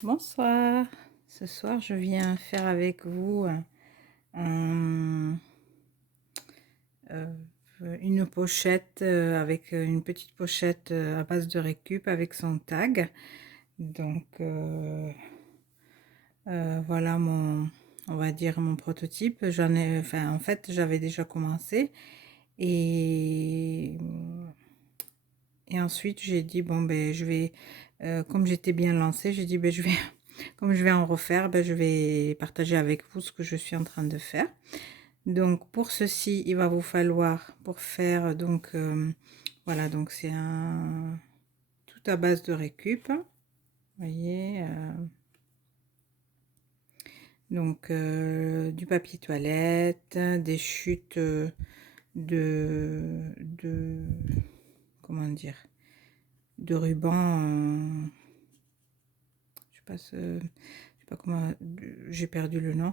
Bonsoir. Ce soir, je viens faire avec vous un- euh, une pochette avec une petite pochette à base de récup avec son tag. Donc voilà on va dire mon prototype. Enfin en fait, j'avais déjà commencé et et ensuite j'ai dit bon ben je vais comme j'étais bien lancée, j'ai dit ben je vais comme je vais en refaire, ben, je vais partager avec vous ce que je suis en train de faire. Donc pour ceci, il va vous falloir pour faire donc voilà, donc c'est un tout à base de récup. Vous voyez, donc du papier toilette, des chutes de comment dire, de ruban. Je sais pas comment, j'ai perdu le nom.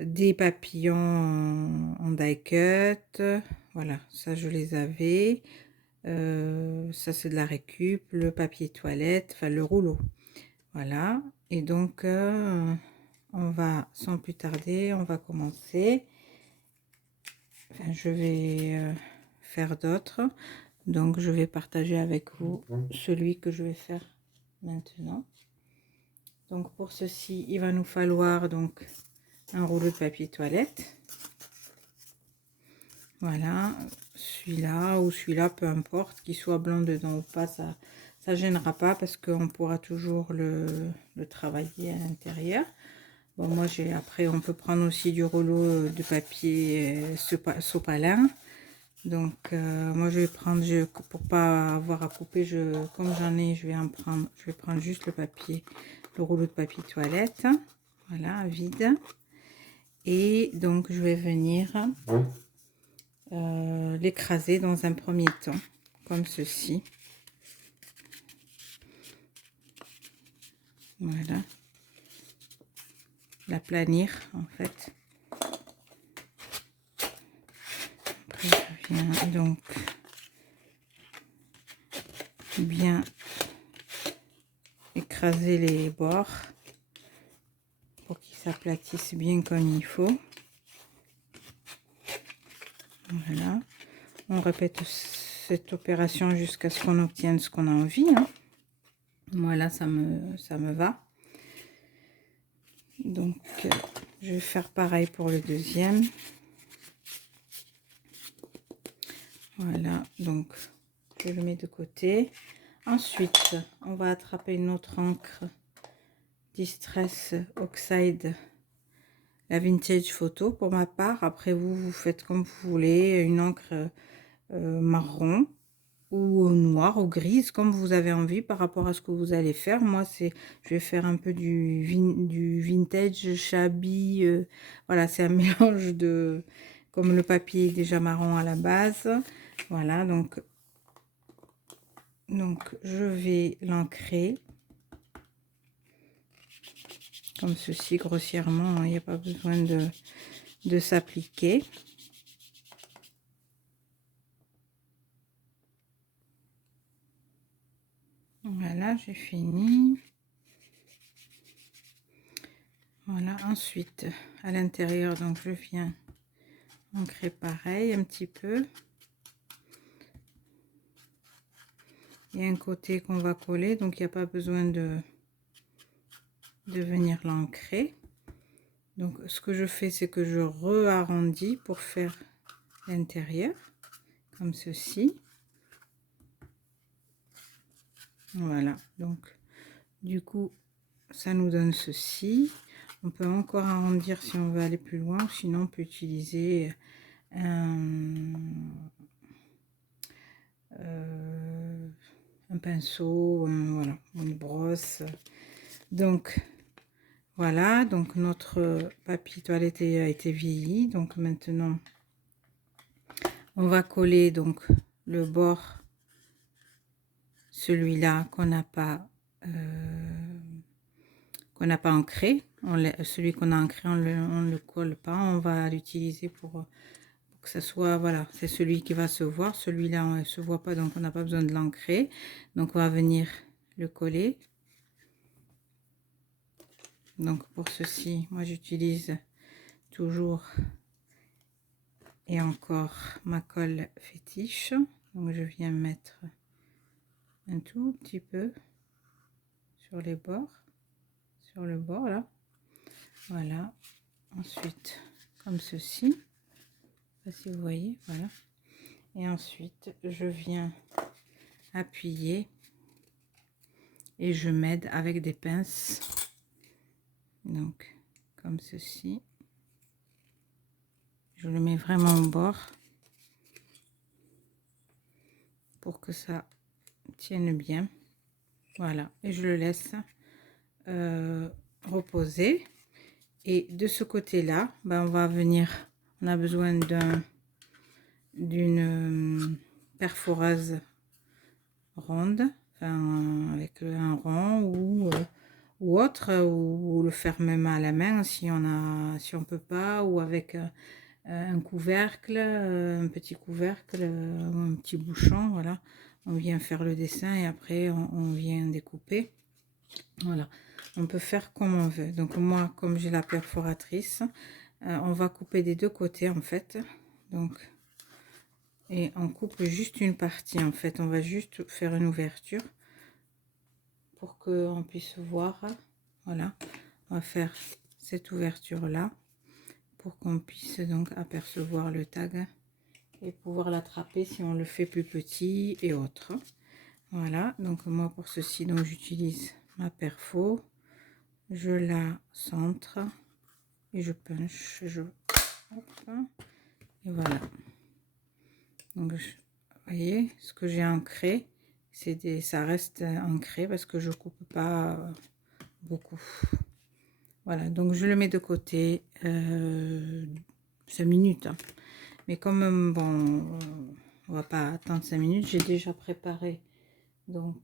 Des papillons en die cut, voilà, ça je les avais. Ça c'est de la récup, le papier toilette, enfin le rouleau, voilà. Et donc on va sans plus tarder, on va commencer. Enfin, je vais faire d'autres, donc je vais partager avec vous celui que je vais faire maintenant. Donc pour ceci, il va nous falloir donc un rouleau de papier toilette. Voilà, celui-là ou celui-là, peu importe, qu'il soit blanc dedans ou pas, ça gênera pas parce qu'on pourra toujours le travailler à l'intérieur. Bon, moi après on peut prendre aussi du rouleau de papier sopalin. Donc moi je vais prendre, pour pas avoir à couper, comme j'en ai, je vais prendre juste le rouleau de papier toilette. Voilà, vide. Et donc je vais venir l'écraser dans un premier temps, comme ceci. Voilà. L'aplanir, en fait. Après, je viens donc bien écraser les bords pour qu'ils s'aplatissent bien comme il faut. Voilà. On répète cette opération jusqu'à ce qu'on obtienne ce qu'on a envie. Hein. Voilà, ça me va. Donc, je vais faire pareil pour le deuxième. Voilà, donc je le mets de côté. Ensuite, on va attraper une autre encre Distress Oxide, la Vintage Photo pour ma part. Après, vous faites comme vous voulez, une encre marron ou noire ou grise, comme vous avez envie par rapport à ce que vous allez faire. Moi, je vais faire un peu du vintage shabby. Voilà, c'est un mélange de... Comme le papier est déjà marron à la base. Voilà, donc je vais l'ancrer comme ceci grossièrement, il n'y a pas besoin de s'appliquer. Voilà, j'ai fini. Voilà, ensuite à l'intérieur, donc je viens ancrer pareil un petit peu. Il y a un côté qu'on va coller, donc il n'y a pas besoin de venir l'ancrer. Donc ce que je fais, c'est que je re-arrondis pour faire l'intérieur, comme ceci. Voilà, donc du coup, ça nous donne ceci. On peut encore arrondir si on veut aller plus loin, sinon on peut utiliser un pinceau, voilà, une brosse. Donc voilà, donc notre papier toilette a été vieilli. Donc maintenant, on va coller donc le bord, celui-là qu'on n'a pas ancré. Celui qu'on a ancré, on le colle pas. On va l'utiliser pour que ça soit, voilà, c'est celui qui va se voir. Celui-là, on ne se voit pas, donc on n'a pas besoin de l'ancrer. Donc on va venir le coller. Donc pour ceci, moi j'utilise toujours et encore ma colle fétiche. Donc je viens mettre un tout petit peu sur les bords, sur le bord là. Voilà. Ensuite, comme ceci. Je sais pas si vous voyez, voilà. Et ensuite, je viens appuyer et je m'aide avec des pinces. Donc, comme ceci. Je le mets vraiment au bord pour que ça tienne bien. Voilà. Et je le laisse reposer. Et de ce côté-là, ben, on va venir, on a besoin d'une perforaise ronde, enfin, avec un rond ou autre, ou le faire même à la main si on peut pas, ou avec un couvercle, un petit couvercle, un petit bouchon, voilà. On vient faire le dessin et après on vient découper. Voilà, on peut faire comme on veut. Donc moi, comme j'ai la perforatrice, on va couper des deux côtés en fait. Donc, et on coupe juste une partie en fait. On va juste faire une ouverture pour que on puisse voir. Voilà, on va faire cette ouverture là pour qu'on puisse donc apercevoir le tag et pouvoir l'attraper si on le fait plus petit et autres. Voilà, donc moi pour ceci, donc j'utilise ma perfo, je la centre et je punch, hop, et voilà. Donc vous voyez ce que j'ai ancré, ça reste ancré parce que je coupe pas beaucoup. Voilà, donc je le mets de côté 5 minutes, hein. Mais comme bon, on va pas attendre 5 minutes, j'ai déjà préparé donc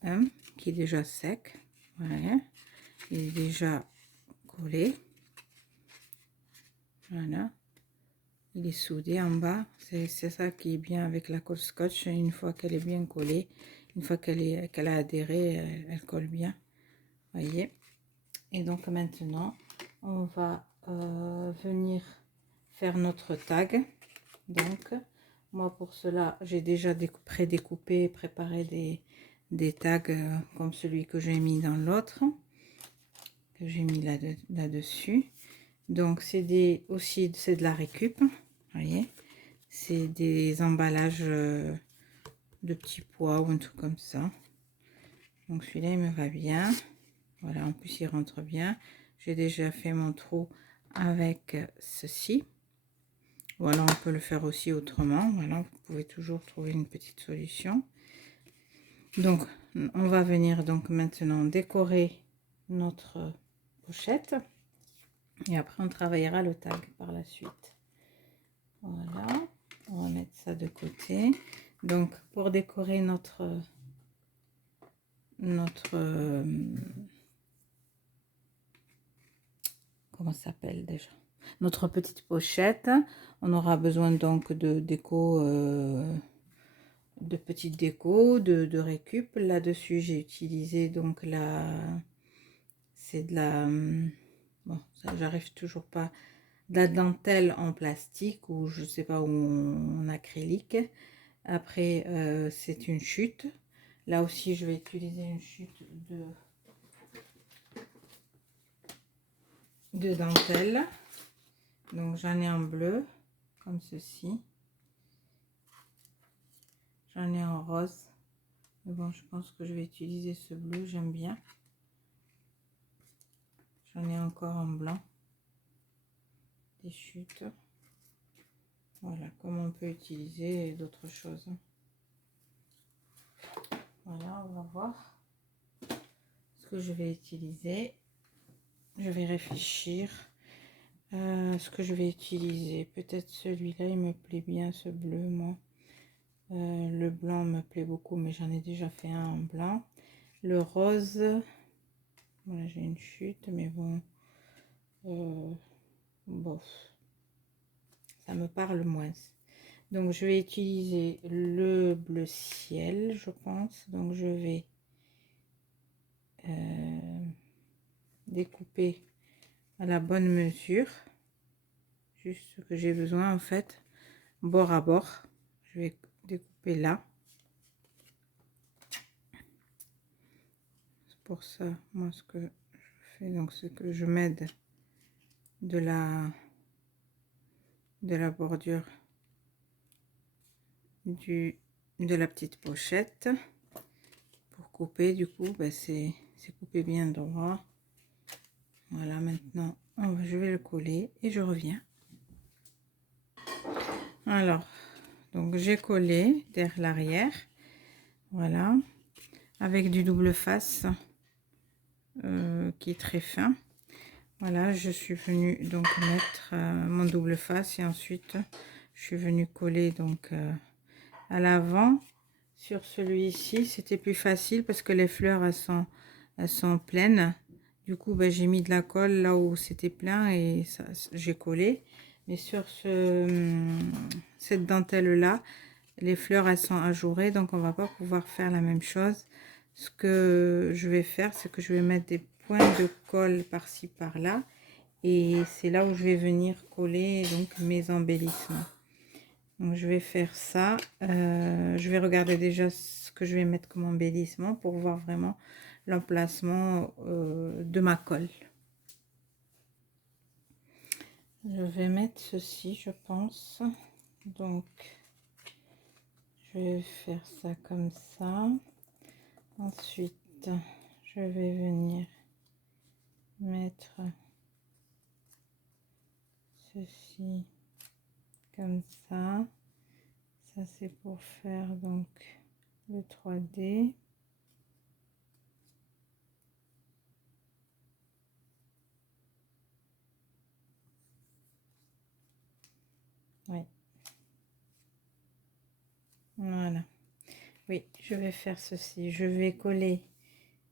un qui est déjà sec. Voilà, il est déjà collé. Voilà, il est soudé en bas. C'est ça qui est bien avec la colle scotch. Une fois qu'elle est bien collée, une fois qu'elle a adhéré, elle colle bien. Voyez. Et donc maintenant, on va venir faire notre tag. Donc moi pour cela, j'ai déjà prédécoupé, préparé des tags comme celui que j'ai mis dans l'autre, que j'ai mis là-dessus. Donc c'est aussi c'est de la récup, voyez, c'est des emballages de petits pois ou un truc comme ça. Donc celui-là il me va bien, voilà, en plus il rentre bien. J'ai déjà fait mon trou avec ceci, ou alors on peut le faire aussi autrement. Voilà, vous pouvez toujours trouver une petite solution. Donc on va venir donc maintenant décorer notre pochette et après on travaillera le tag par la suite. Voilà, on va mettre ça de côté. Donc pour décorer notre comment ça s'appelle déjà, notre petite pochette, on aura besoin donc de déco, de petites déco, de récup. Là dessus j'ai utilisé donc c'est de la bon, ça j'arrive toujours pas, de la dentelle en plastique ou je sais pas, où en acrylique. Après c'est une chute. Là aussi je vais utiliser une chute de dentelle. Donc j'en ai en bleu comme ceci, j'en ai en rose, mais bon je pense que je vais utiliser ce bleu, j'aime bien. J'en ai encore en blanc, des chutes. Voilà, comme on peut utiliser d'autres choses. Voilà, on va voir ce que je vais utiliser. Je vais réfléchir ce que je vais utiliser. Peut-être celui-là, il me plaît bien, ce bleu, moi. Le blanc me plaît beaucoup, mais j'en ai déjà fait un en blanc. Le rose, voilà, j'ai une chute, mais bon, bof, ça me parle moins. Donc je vais utiliser le bleu ciel, je pense. Donc je vais découper à la bonne mesure, juste ce que j'ai besoin en fait, bord à bord. Je vais découper là. C'est pour ça, moi, ce que je fais, donc, c'est que je m'aide de la bordure de la petite pochette pour couper. Du coup, ben, c'est coupé bien droit. Voilà, maintenant je vais le coller et je reviens. Alors, donc j'ai collé derrière l'arrière, voilà, avec du double face qui est très fin. Voilà, je suis venue donc mettre mon double face et ensuite je suis venue coller donc à l'avant. Sur celui-ci, c'était plus facile parce que les fleurs elles sont pleines. Du coup, ben, j'ai mis de la colle là où c'était plein et ça, j'ai collé. Mais sur cette dentelle là, les fleurs elles sont ajourées, donc on va pas pouvoir faire la même chose. Ce que je vais faire, c'est que je vais mettre des points de colle par-ci par-là et c'est là où je vais venir coller donc mes embellissements. Donc je vais faire ça. Je vais regarder déjà ce que je vais mettre comme embellissement pour voir vraiment l'emplacement de ma colle. Je vais mettre ceci, je pense. Donc je vais faire ça comme ça. Ensuite, je vais venir mettre ceci comme ça. Ça c'est pour faire donc le 3D. Oui. Voilà. Oui, je vais faire ceci. Je vais coller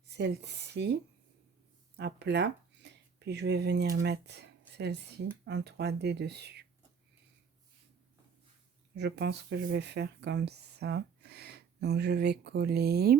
celle-ci à plat, puis je vais venir mettre celle-ci en 3D dessus. Je pense que je vais faire comme ça. Donc je vais coller.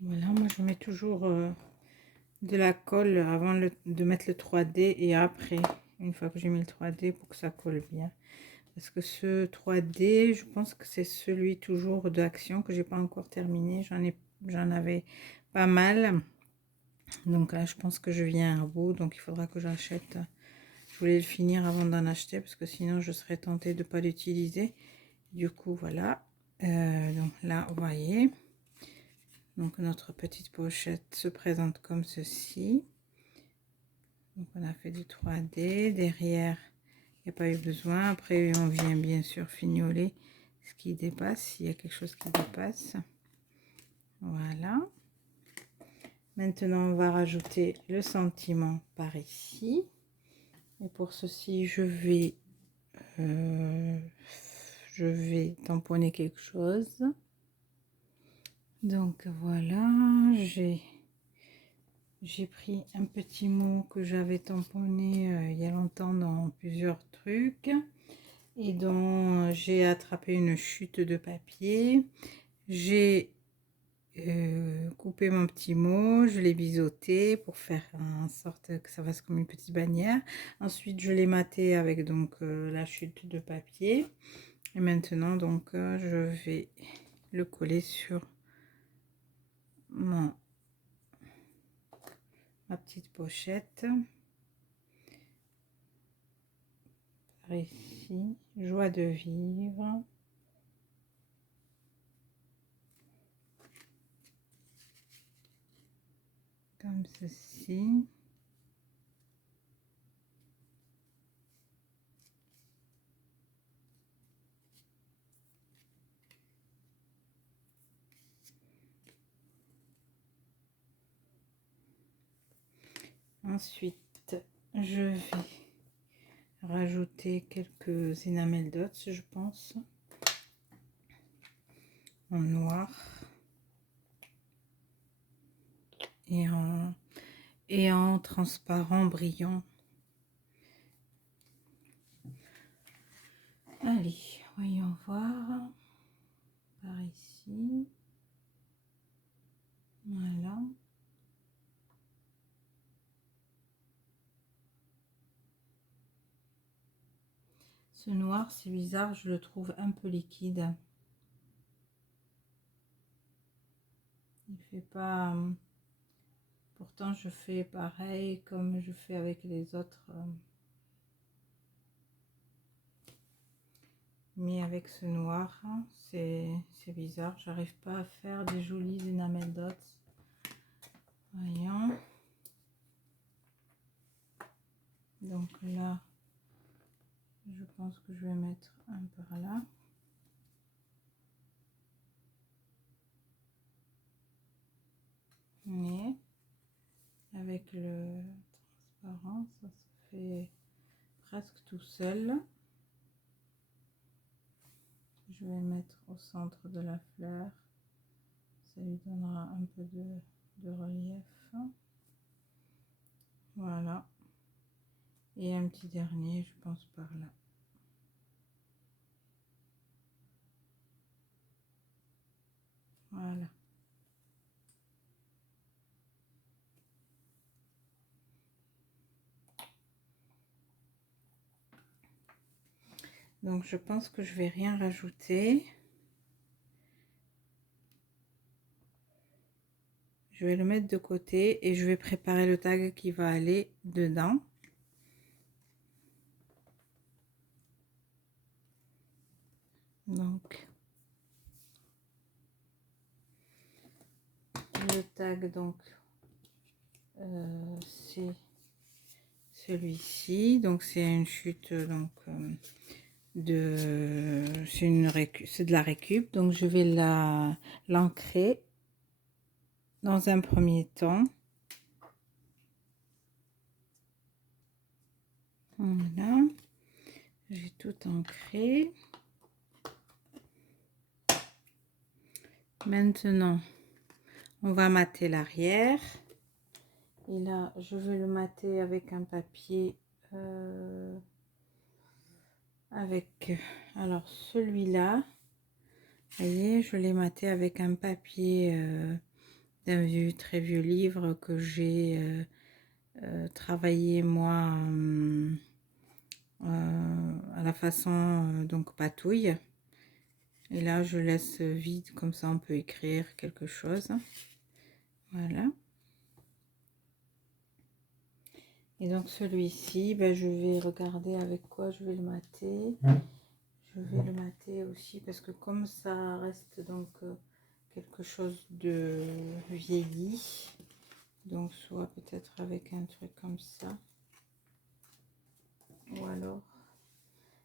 Voilà, moi je mets toujours de la colle avant de mettre le 3D et après, une fois que j'ai mis le 3D pour que ça colle bien. Parce que ce 3D, je pense que c'est celui toujours d'Action que j'ai pas encore terminé. J'en avais pas mal. Donc là, je pense que je viens à bout. Donc il faudra que j'achète. Je voulais le finir avant d'en acheter parce que sinon je serais tentée de pas l'utiliser. Du coup, voilà. Donc là, vous voyez. Donc notre petite pochette se présente comme ceci. Donc on a fait du 3D. Derrière, il n'y a pas eu besoin. Après, on vient bien sûr fignoler ce qui dépasse, s'il y a quelque chose qui dépasse. Voilà. Maintenant, on va rajouter le sentiment par ici. Et pour ceci, je vais je vais tamponner quelque chose. Donc voilà, j'ai pris un petit mot que j'avais tamponné il y a longtemps dans plusieurs trucs et dont j'ai attrapé une chute de papier. J'ai coupé mon petit mot, je l'ai biseauté pour faire en sorte que ça fasse comme une petite bannière. Ensuite, je l'ai maté avec donc la chute de papier. Et maintenant, donc, je vais le coller sur ma petite pochette. Par ici, joie de vivre. Comme ceci. Ensuite, je vais rajouter quelques enamel dots, je pense, en noir et en transparent brillant. Allez, voyons voir par ici. Voilà. Ce noir, c'est bizarre, je le trouve un peu liquide. Il fait pas... Pourtant, je fais pareil comme je fais avec les autres. Mais avec ce noir, c'est bizarre. J'arrive pas à faire des jolis enamel dots. Voyons. Donc là, je pense que je vais mettre un par là. Mais avec le transparent, ça se fait presque tout seul. Je vais mettre au centre de la fleur. Ça lui donnera un peu de relief. Voilà. Et un petit dernier, je pense, par là. Voilà. Donc je pense que je vais rien rajouter. Je vais le mettre de côté et je vais préparer le tag qui va aller dedans. Donc le tag, donc c'est celui-ci. Donc c'est une chute donc c'est de la récup. Donc je vais l'ancrer dans un premier temps. Voilà, j'ai tout ancré. Maintenant, on va mater l'arrière. Et là, je vais le mater avec un papier. Alors celui-là, vous voyez, je l'ai maté avec un papier d'un très vieux livre que j'ai travaillé moi à la façon donc patouille. Et là, je laisse vide, comme ça on peut écrire quelque chose. Voilà. Et donc celui-ci, ben, je vais regarder avec quoi je vais le mater. Je vais le mater aussi parce que comme ça reste donc quelque chose de vieilli, donc soit peut-être avec un truc comme ça, ou alors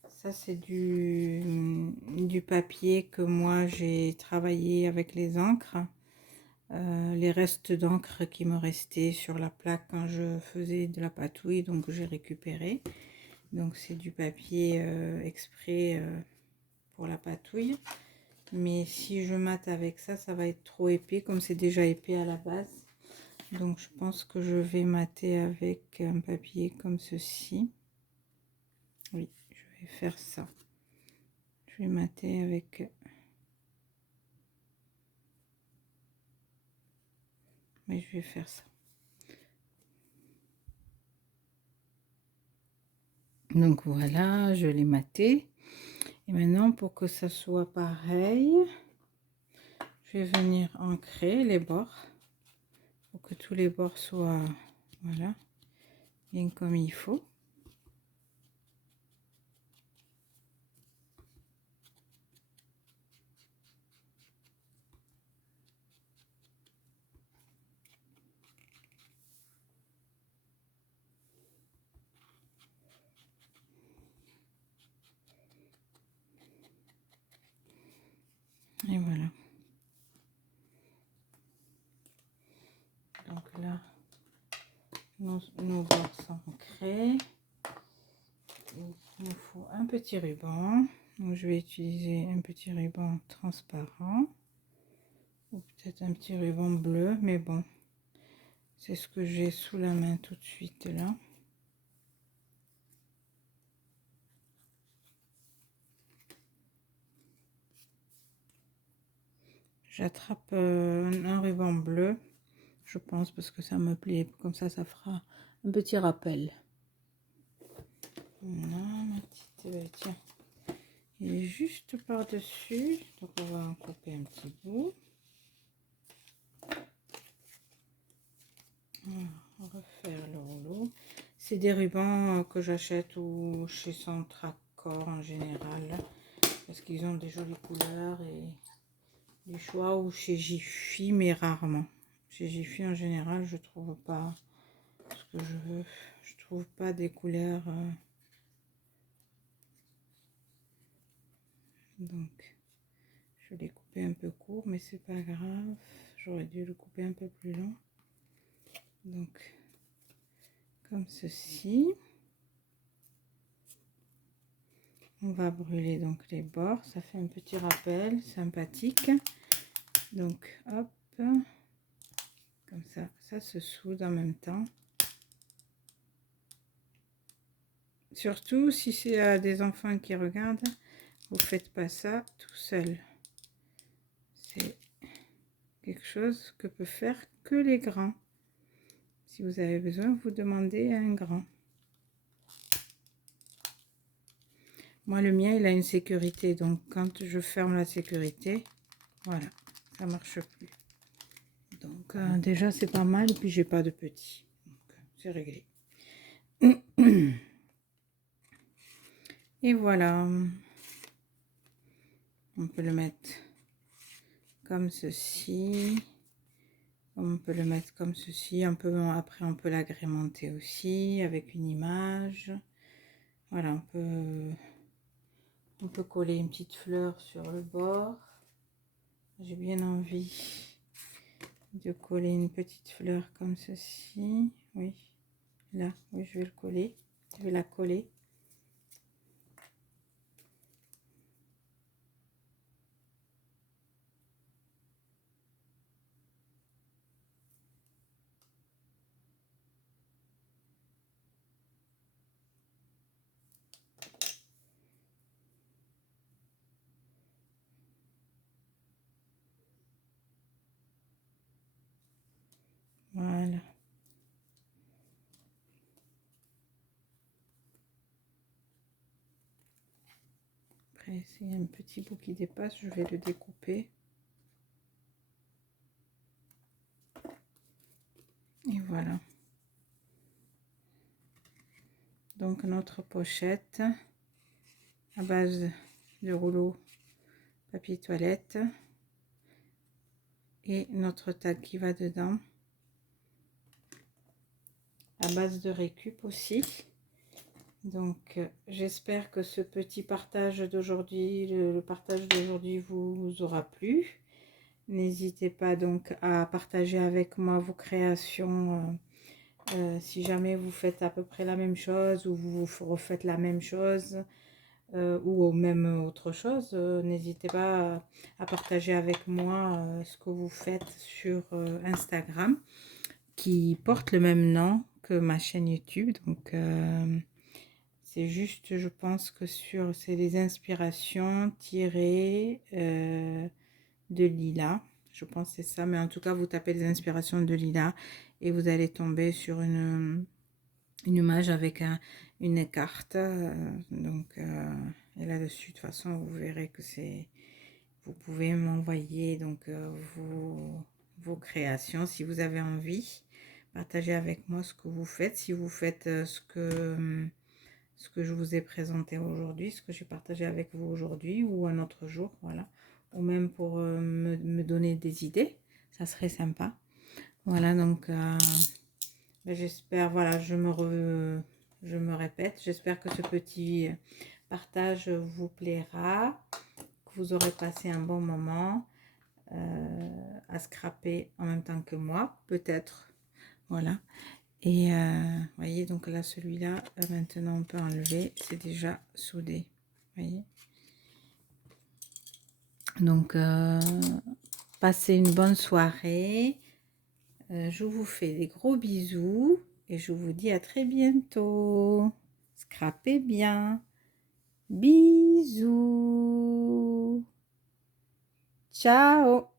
ça c'est du papier que moi j'ai travaillé avec les encres. Les restes d'encre qui me restaient sur la plaque quand je faisais de la patouille, donc j'ai récupéré. Donc c'est du papier exprès pour la patouille. Mais si je mate avec ça, ça va être trop épais, comme c'est déjà épais à la base. Donc je pense que je vais mater avec un papier comme ceci. Oui, je vais faire ça. Je vais mater avec... Mais je vais faire ça. Donc voilà, je l'ai maté. Et maintenant, pour que ça soit pareil, je vais venir ancrer les bords. Pour que tous les bords soient, voilà, bien comme il faut. Et voilà. Donc là, nos bords sont ancrés. Il nous faut un petit ruban. Donc je vais utiliser un petit ruban transparent. Ou peut-être un petit ruban bleu, mais bon. C'est ce que j'ai sous la main tout de suite là. J'attrape un ruban bleu, je pense, parce que ça me plaît. Comme ça fera un petit rappel. Voilà, ma petite... tiens, il est juste par-dessus. Donc on va en couper un petit bout. On va refaire le rouleau. C'est des rubans que j'achète ou chez Centracor en général. Parce qu'ils ont des jolies couleurs et... du choix, ou chez Jiffy, mais rarement. Chez Jiffy en général, je trouve pas ce que je veux. Je trouve pas des couleurs. Donc, je l'ai coupé un peu court, mais c'est pas grave. J'aurais dû le couper un peu plus long. Donc, comme ceci. On va brûler donc les bords. Ça fait un petit rappel sympathique. Donc, hop. Comme ça se soude en même temps. Surtout si c'est des enfants qui regardent, vous faites pas ça tout seul. C'est quelque chose que peut faire que les grands. Si vous avez besoin, vous demandez à un grand. Moi, le mien, il a une sécurité. Donc, quand je ferme la sécurité, voilà, ça marche plus. Donc, déjà, c'est pas mal. Et puis, j'ai pas de petits. Donc, c'est réglé. Et voilà. On peut le mettre comme ceci. On peut le mettre comme ceci. Un peu, après, on peut l'agrémenter aussi avec une image. Voilà, on peut coller une petite fleur sur le bord. J'ai bien envie de coller une petite fleur comme ceci. Oui, là, oui, je vais le coller. Je vais la coller. Voilà. Après, s'il y a un petit bout qui dépasse, je vais le découper. Et voilà. Donc, notre pochette à base de rouleau papier toilette. Et notre tag qui va dedans. À base de récup aussi. Donc, j'espère que ce petit partage d'aujourd'hui, le partage d'aujourd'hui vous aura plu. N'hésitez pas donc à partager avec moi vos créations. Si jamais vous faites à peu près la même chose ou vous refaites la même chose. ou même autre chose, n'hésitez pas à partager avec moi ce que vous faites sur Instagram, qui porte le même nom que ma chaîne YouTube. Donc, c'est juste, je pense que c'est des inspirations tirées de Lila. Je pense que c'est ça, mais en tout cas, vous tapez des inspirations de Lila et vous allez tomber sur une image avec une carte. Et là-dessus, de toute façon, vous verrez que c'est... Vous pouvez m'envoyer donc vos créations si vous avez envie. Partagez avec moi ce que vous faites. Si vous faites ce que je vous ai présenté aujourd'hui, ce que j'ai partagé avec vous aujourd'hui ou un autre jour, voilà. Ou même pour me donner des idées, ça serait sympa. Voilà, donc j'espère, voilà, je me répète, j'espère que ce petit partage vous plaira, que vous aurez passé un bon moment à scraper en même temps que moi, peut-être, voilà. Et voyez, donc là, celui-là, maintenant, on peut enlever. C'est déjà soudé. Voyez. Donc, passez une bonne soirée. Je vous fais des gros bisous. Et je vous dis à très bientôt. Scrapez bien. Bisous. Ciao.